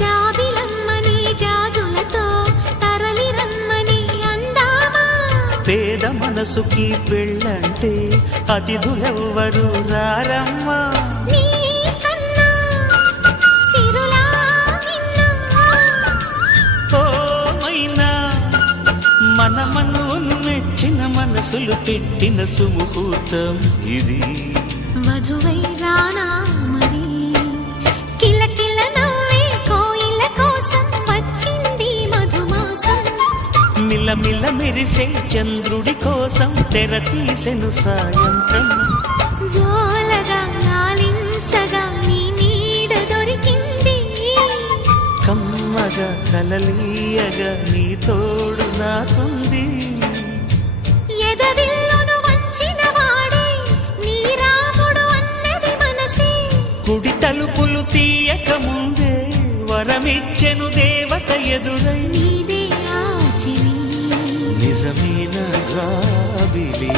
జాబిలమ్మని జాజులతో తరలి రమ్మని అందామా పేద మనసుకి పెళ్ళంటే అతిథులెవ్వరు రారమ్మా మనమను మెచ్చిన మనసులు పెట్టిన సుముహూర్తం ఇది మధువై రానా మరి కిలకిల నవ్వే కోయిల కోసం వచ్చింది మధుమాసం మిలమిల మెరిసే చంద్రుడి కోసం తెర తీసెను సాయంత్రం జోలగా లాలించగా నీ నీడ దొరికింది కమ్మగా కలలీయగా నీ తోడు నాకుంది ఎదవిల్లును వంచిన వాడే నీ రాముడు అన్నది మనసే కుడి తలుపులు తీయక ముందే వరమిచ్చెను దేవత ఎదురై నీదే ఆచని నిజమైన జాబిలి